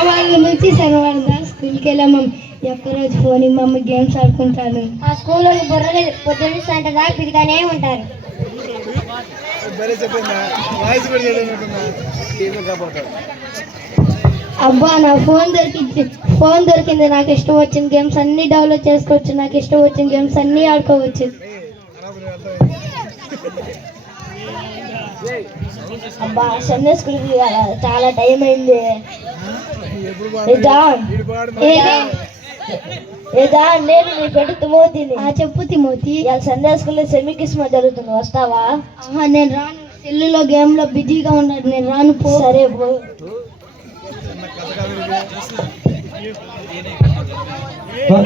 సోమవారం నుంచి శనివారం దాకా స్కూల్కి వెళ్ళాము. ఒక్కరోజు ఫోన్ మా అమ్మ గేమ్స్ ఆడుకుంటాను. ఆ స్కూల్లో బుర్రలు పొద్దున్న సాయంత్రం దాకా పిగుతానే ఉంటారు. అబ్బా నా ఫోన్ దొరికింది. నాకు ఇష్టం వచ్చిన గేమ్స్ అన్ని డౌన్లోడ్ చేసుకోవచ్చు. నాకు ఇష్టం వచ్చిన గేమ్స్ అన్ని ఆడుకోవచ్చు. అబ్బా సండే స్కూల్కి చాలా టైం అయింది. నేను నీ ఫ్రెండ్ తిమోతిని. చెప్పు తిమోతి. సండే స్కూల్లో సెమీ కిస్మా జరుగుతుంది, వస్తావా? నేను రాను. సెల్లులో గేమ్ లో బిజీగా ఉన్నాడు, నేను రాను. పో. సరే పో.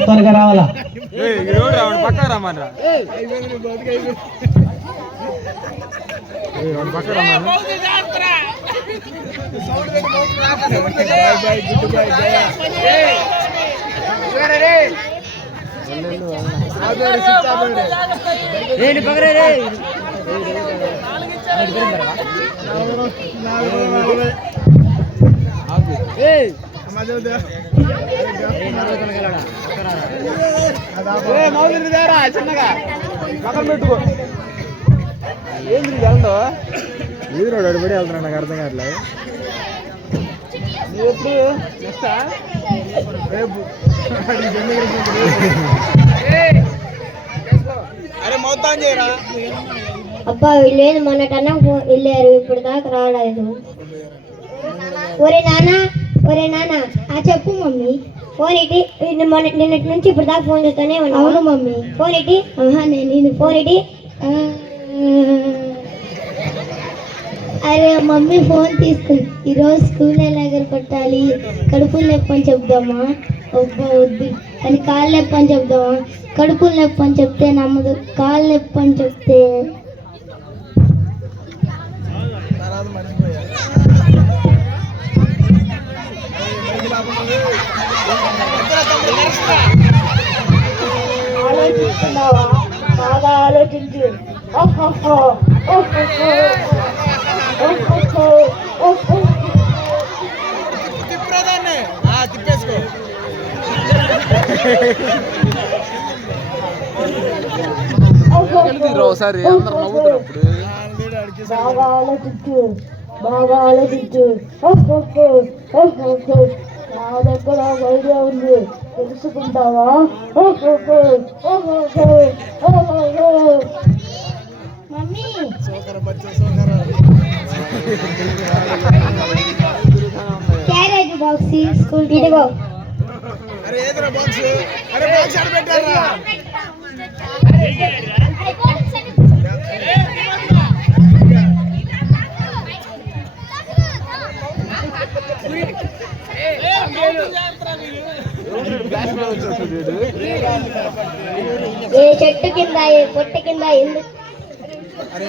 త్వరగా రావాలా? పక్క రమ్మరా, పక్క రమ్మా. చిన్నగా పక్కన పెట్టుకో. ఏంది వెళ్దో ఎదురోడు అడిపడి వెళ్తున్నా, నాకు అర్థం కావట్లేదు. నువ్వు ఎప్పుడు నెక్స్టా రేపు? అరే మొత్తం చేయరా. అబ్బా వీళ్ళు మొన్నటన్నా వెళ్ళారు, ఇప్పుడు దాకా రాలేదు. ఒరే నాన్న. చెప్పు మమ్మీ. ఫోన్ ఇటీ. నిన్నటి నుంచి ఇప్పుడు దాకా ఫోన్ చేస్తానే ఉన్నా. అవును మమ్మీ. ఫోన్ ఇటీ. నేను ఫోన్ ఇటీ. అరే మమ్మీ ఫోన్ తీసుకుని ఈరోజు స్కూల్ ఎలాగ కొట్టాలి? కడుపులు నొప్పి అని చెప్దామా? ఒబ్బా వద్దు. కానీ కాళ్ళు నొప్పి అని చెప్దామా? కడుపులు నొప్పి అని చెప్తే నమ్మదు, కాళ్ళు నొప్పి అని చెప్తే ఆలోచిస్తున్నావా? బాగా ఆలోచించు. తిప్పేసుకో. ఒకసారి అందరూ నవ్వుతున్నప్పుడు బాగా ఆలోచించు. నా దగ్గర ఐడియా ఉంది, తెలుసుకుంటావా? మమ్మీ క్యారేజ్ బాక్స్ స్కూల్ ఇదిగో. అరే ఏదరా బాక్స్? అరే బాక్స్ ఆడ పెట్టారా? ఏ చెట్టు కింద ఏ పొట్టు కింద ఎందుకు? అరే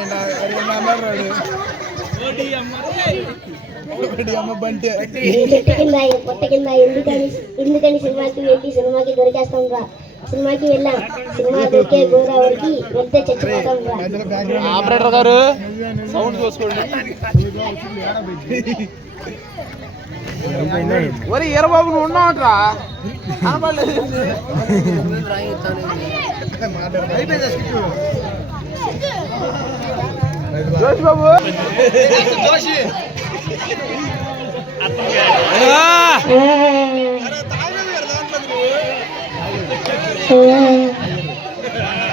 చెట్టు కింద ఏ పొట్టు కింద ఎందుకని సినిమాకి దొరికేస్తాం రా. సినిమాకి వెళ్ళాం, సినిమా దొరికే గోదావరికి వెళ్తే చచ్చిపోతాం రా. ఆపరేటర్ గారు సౌండ్ చూసుకోండి. ఒరే ఈరబాబు నువ్వు ఉన్నావట్రా? జోష్ బాబు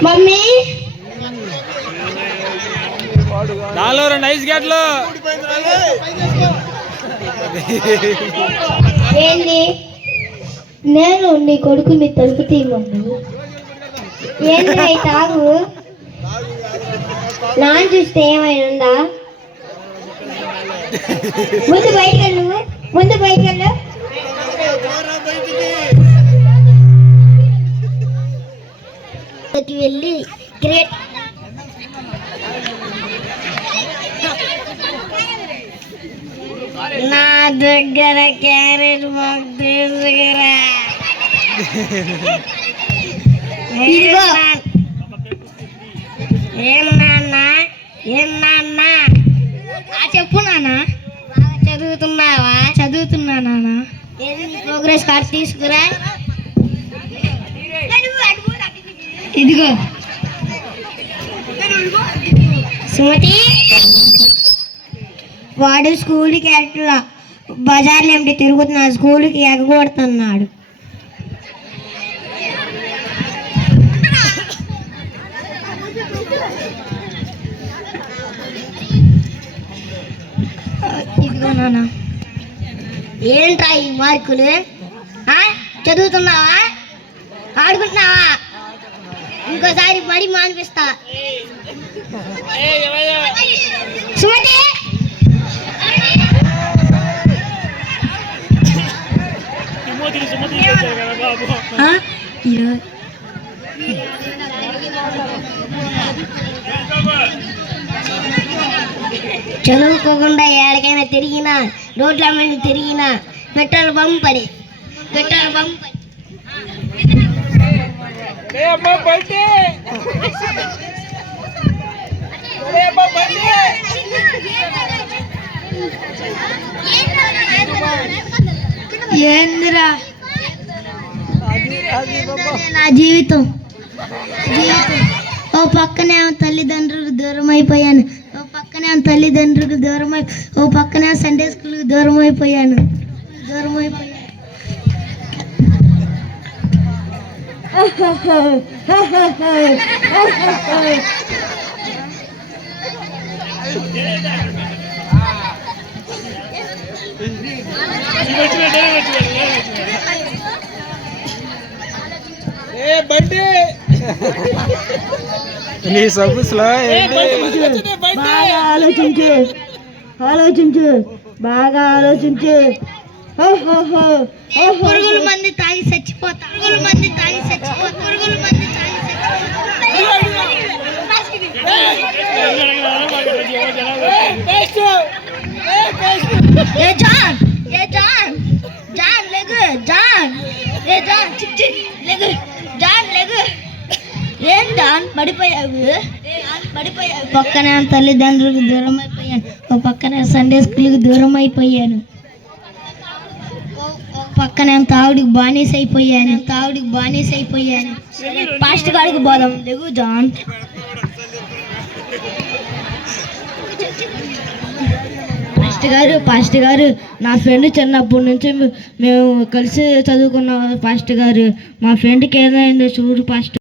మమ్మీ నాలో రెండు ఐస్ గేట్లు. ఏంది? నేను నీ కొడుకుని తలుపు తీ మమ్మీ. ఏంది తాగు? నాన్న చూస్తే ఏమైనా ఉందా? ముందు బయటకెళ్ళు. వెళ్ళి క్రికెట్ నా దగ్గర క్యారెట్ బాక్స్ తీసుకురా. ఏం నాన్న? చెప్పు నాన్న. చదువుతున్నా నాన్న? ఏం ప్రోగ్రెస్ కార్డ్ తీసుకురా. ఇదిగో సుమతి, వాడు స్కూల్కి ఎట్లా బజార్లో ఏమిటి తిరుగుతున్నాడు, స్కూల్కి ఎగగొడుతున్నాడు. ఇదిగో నాన్న. ఏంట్రా ఈ మార్కులు? చదువుతున్నావా, ఆడుకుంటున్నావా? ఇంకోసారి బడి మానిపిస్తా. సుమతి, చదువుకోకుండా ఎక్కడికైనా తిరిగినా, రోడ్ల మీద తిరిగినా పెట్రోల్ బంక్ పడి. ఏందిరా నా జీవితం. ఓ పక్కనేమో తల్లిదండ్రులకు దూరం అయిపోయాను, ఓ పక్కనేమో ఓ పక్కనేమో సండే స్కూల్కి దూరం అయిపోయాను. నీ సబ్బుస్లో బాగా ఆలోచించు. పురుగుల మంది తాగి చచ్చిపోతా. ఏం జాన్ పడిపోయావు? పక్కనే తల్లిదండ్రులకు దూరం అయిపోయాను, ఓ పక్కనే సండే స్కూల్కి దూరం అయిపోయాను, పక్కనే తాగుడికి బానిస అయిపోయాను. పాస్ట్ గాడికి పోదాం. లేవు జాన్. పాస్ట్ గారు నా ఫ్రెండ్ చిన్నప్పటి నుంచి మేము కలిసి చదువుకున్నాం. పాస్ట్ గారు, మా ఫ్రెండ్కి ఏదైందో చూడు పాస్ట్.